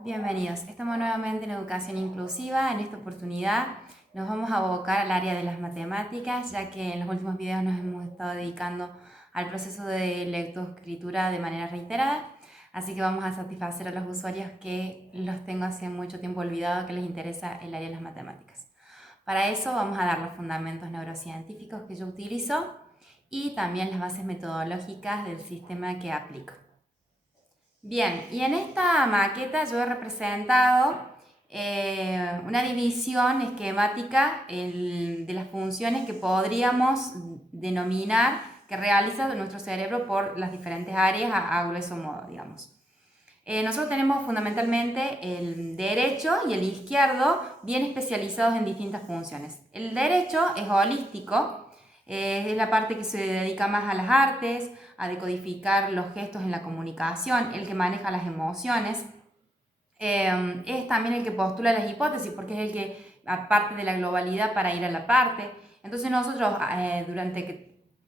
Bienvenidos, estamos nuevamente en Educación Inclusiva. En esta oportunidad nos vamos a abocar al área de las matemáticas, ya que en los últimos videos nos hemos estado dedicando al proceso de lectoescritura de manera reiterada, así que vamos a satisfacer a los usuarios que los tengo hace mucho tiempo olvidado que les interesa el área de las matemáticas. Para eso vamos a dar los fundamentos neurocientíficos que yo utilizo y también las bases metodológicas del sistema que aplico. Bien, y en esta maqueta yo he representado una división esquemática de las funciones que podríamos denominar que realiza nuestro cerebro por las diferentes áreas a grueso modo, digamos. Nosotros tenemos fundamentalmente el derecho y el izquierdo bien especializados en distintas funciones. El derecho es holístico, es la parte que se dedica más a las artes, a decodificar los gestos en la comunicación, el que maneja las emociones. Es también el que postula las hipótesis, porque es el que aparte de la globalidad para ir a la parte. Entonces nosotros,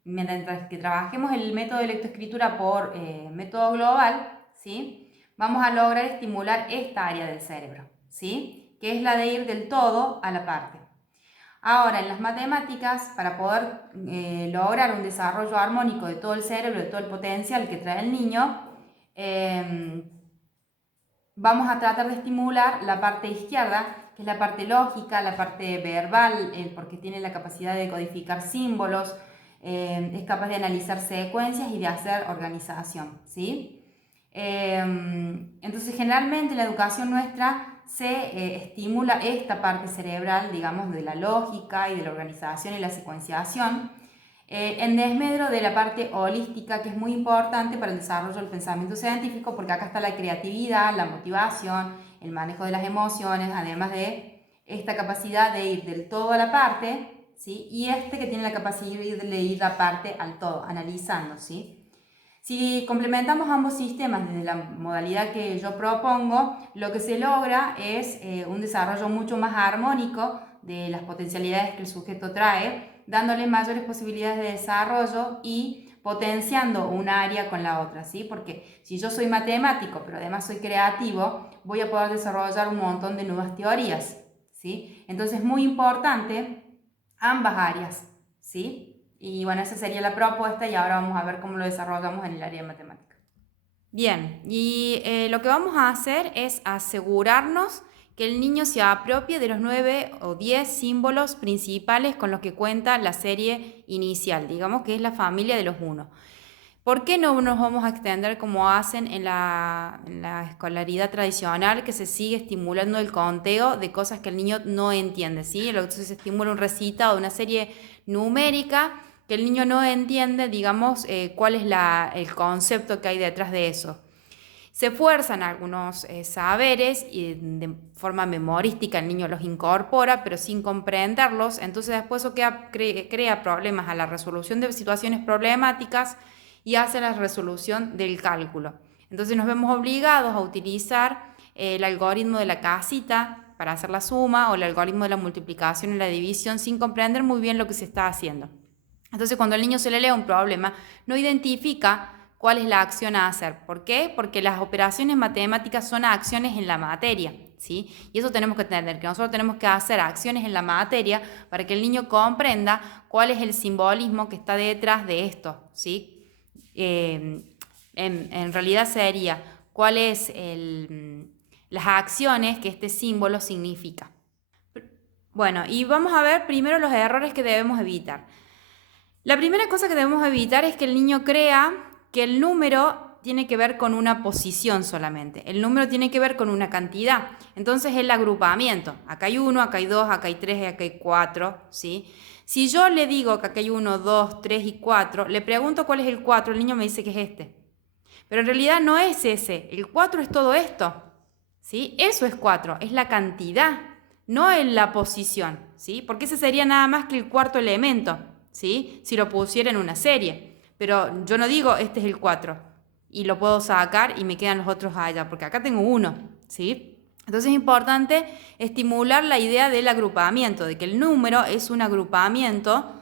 mientras que trabajemos el método de lectoescritura por método global, ¿sí?, vamos a lograr estimular esta área del cerebro, ¿sí?, que es la de ir del todo a la parte. Ahora, en las matemáticas, para poder lograr un desarrollo armónico de todo el cerebro, de todo el potencial que trae el niño, vamos a tratar de estimular la parte izquierda, que es la parte lógica, la parte verbal, porque tiene la capacidad de codificar símbolos, es capaz de analizar secuencias y de hacer organización, ¿sí? Entonces, generalmente en la educación nuestra se estimula esta parte cerebral, digamos, de la lógica y de la organización y la secuenciación, en desmedro de la parte holística, que es muy importante para el desarrollo del pensamiento científico, porque acá está la creatividad, la motivación, el manejo de las emociones, además de esta capacidad de ir del todo a la parte, ¿sí?, y que tiene la capacidad de ir la parte al todo, analizando, ¿sí? Si complementamos ambos sistemas desde la modalidad que yo propongo, lo que se logra es un desarrollo mucho más armónico de las potencialidades que el sujeto trae, dándole mayores posibilidades de desarrollo y potenciando un área con la otra, ¿sí? Porque si yo soy matemático, pero además soy creativo, voy a poder desarrollar un montón de nuevas teorías, ¿sí? Entonces es muy importante ambas áreas, ¿sí? Y bueno, esa sería la propuesta y ahora vamos a ver cómo lo desarrollamos en el área de matemática. Bien, y lo que vamos a hacer es asegurarnos que el niño se apropie de los 9 o 10 símbolos principales con los que cuenta la serie inicial, digamos que es la familia de los 1. ¿Por qué no nos vamos a extender como hacen en la escolaridad tradicional, que se sigue estimulando el conteo de cosas que el niño no entiende, ¿sí? Entonces se estimula un recitado de una serie numérica que el niño no entiende, digamos, cuál es el concepto que hay detrás de eso. Se fuerzan algunos saberes y de forma memorística el niño los incorpora, pero sin comprenderlos, entonces después eso crea problemas a la resolución de situaciones problemáticas y hace la resolución del cálculo. Entonces nos vemos obligados a utilizar el algoritmo de la casita para hacer la suma o el algoritmo de la multiplicación y la división sin comprender muy bien lo que se está haciendo. Entonces, cuando al niño se le lee un problema, no identifica cuál es la acción a hacer. ¿Por qué? Porque las operaciones matemáticas son acciones en la materia, ¿sí? Y eso tenemos que entender, que nosotros tenemos que hacer acciones en la materia para que el niño comprenda cuál es el simbolismo que está detrás de esto, ¿sí? En realidad sería cuáles las acciones que este símbolo significa. Bueno, y vamos a ver primero los errores que debemos evitar. La primera cosa que debemos evitar es que el niño crea que el número tiene que ver con una posición solamente. El número tiene que ver con una cantidad. Entonces el agrupamiento. Acá hay 1, acá hay 2, acá hay 3 y acá hay 4, ¿sí? Si yo le digo que acá hay 1, 2, 3 y 4, le pregunto cuál es el 4, el niño me dice que es este. Pero en realidad no es ese. El 4 es todo esto, ¿sí? Eso es 4, es la cantidad, no es la posición, ¿sí? Porque ese sería nada más que el cuarto elemento, ¿sí? Si lo pusiera en una serie. Pero yo no digo este es el 4 y lo puedo sacar y me quedan los otros allá, porque acá tengo 1, ¿sí? Entonces es importante estimular la idea del agrupamiento, de que el número es un agrupamiento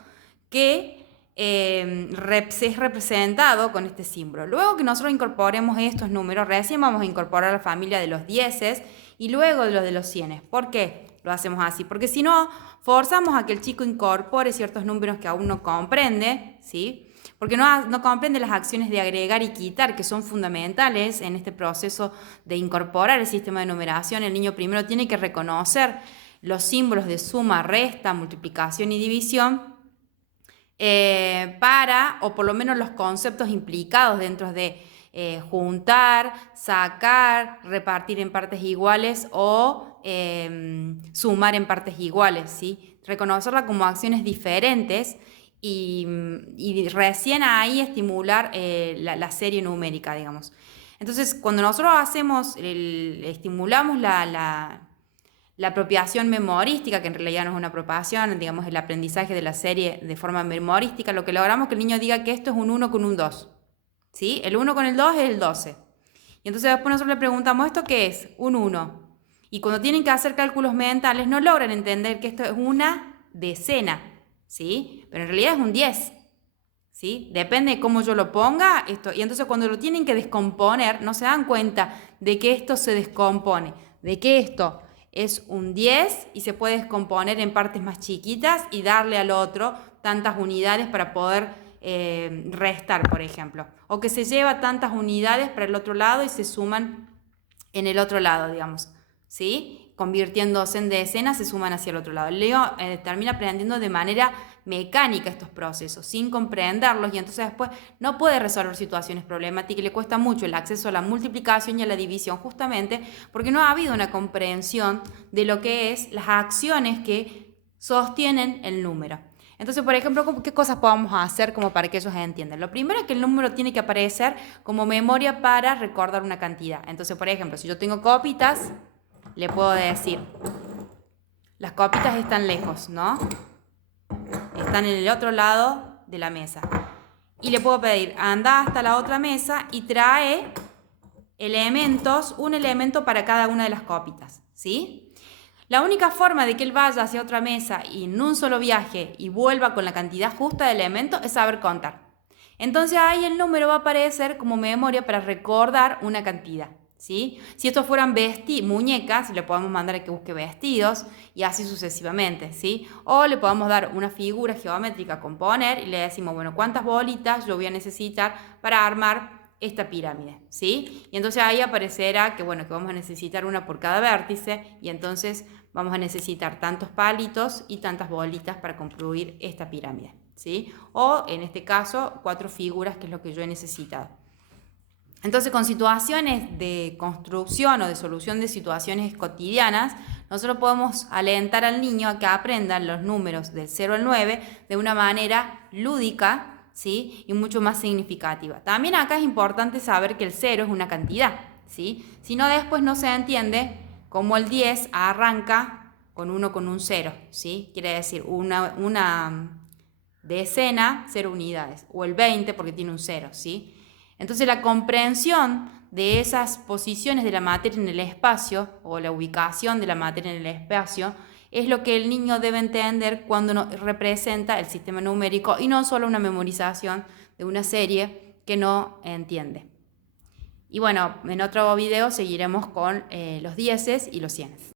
que es representado con este símbolo. Luego que nosotros incorporemos estos números, recién vamos a incorporar la familia de los dieces y luego de los 100. ¿Por qué lo hacemos así? Porque si no, forzamos a que el chico incorpore ciertos números que aún no comprende, ¿sí? Porque no comprende las acciones de agregar y quitar, que son fundamentales en este proceso de incorporar el sistema de numeración. El niño primero tiene que reconocer los símbolos de suma, resta, multiplicación y división, o por lo menos los conceptos implicados dentro de juntar, sacar, repartir en partes iguales o sumar en partes iguales, ¿sí? Reconocerla como acciones diferentes y recién ahí estimular la serie numérica, digamos. Entonces, cuando nosotros estimulamos la apropiación memorística, que en realidad no es una apropiación, digamos el aprendizaje de la serie de forma memorística, lo que logramos es que el niño diga que esto es un 1 con un 2, ¿sí? El 1 con el 2 es el 12. Y entonces después nosotros le preguntamos, ¿esto qué es? Un 1. Y cuando tienen que hacer cálculos mentales no logran entender que esto es una decena, ¿sí? Pero en realidad es un 10, ¿sí? Depende de cómo yo lo ponga, esto. Y entonces cuando lo tienen que descomponer, no se dan cuenta de que esto se descompone, de que esto es un 10 y se puede descomponer en partes más chiquitas y darle al otro tantas unidades para poder restar, por ejemplo. O que se lleva tantas unidades para el otro lado y se suman en el otro lado, digamos, ¿sí? Convirtiéndose en decenas, se suman hacia el otro lado. El niño termina aprendiendo de manera mecánica estos procesos, sin comprenderlos, y entonces después no puede resolver situaciones problemáticas y le cuesta mucho el acceso a la multiplicación y a la división, justamente porque no ha habido una comprensión de lo que es las acciones que sostienen el número. Entonces, por ejemplo, ¿qué cosas podemos hacer como para que ellos entiendan? Lo primero es que el número tiene que aparecer como memoria para recordar una cantidad. Entonces, por ejemplo, si yo tengo copitas, le puedo decir, las copitas están lejos, ¿no? Están en el otro lado de la mesa. Y le puedo pedir, anda hasta la otra mesa y trae elementos, un elemento para cada una de las copitas, ¿sí? La única forma de que él vaya hacia otra mesa y en un solo viaje y vuelva con la cantidad justa de elementos es saber contar. Entonces ahí el número va a aparecer como memoria para recordar una cantidad, ¿sí? Si estos fueran muñecas, le podemos mandar a que busque vestidos y así sucesivamente, ¿sí? O le podemos dar una figura geométrica a componer y le decimos, bueno, ¿cuántas bolitas yo voy a necesitar para armar esta pirámide? ¿Sí? Y entonces ahí aparecerá que, bueno, que vamos a necesitar una por cada vértice y entonces vamos a necesitar tantos palitos y tantas bolitas para construir esta pirámide, ¿sí? O en este caso 4 figuras, que es lo que yo he necesitado. Entonces, con situaciones de construcción o de solución de situaciones cotidianas, nosotros podemos alentar al niño a que aprendan los números del 0 al 9 de una manera lúdica, ¿sí? Y mucho más significativa. También acá es importante saber que el 0 es una cantidad, ¿sí? Si no, después no se entiende cómo el 10 arranca con 1 con un 0, ¿sí? Quiere decir una decena, 0 unidades, o el 20 porque tiene un 0, ¿sí? Entonces la comprensión de esas posiciones de la materia en el espacio o la ubicación de la materia en el espacio es lo que el niño debe entender cuando representa el sistema numérico y no solo una memorización de una serie que no entiende. Y bueno, en otro video seguiremos con los dieces y los cienes.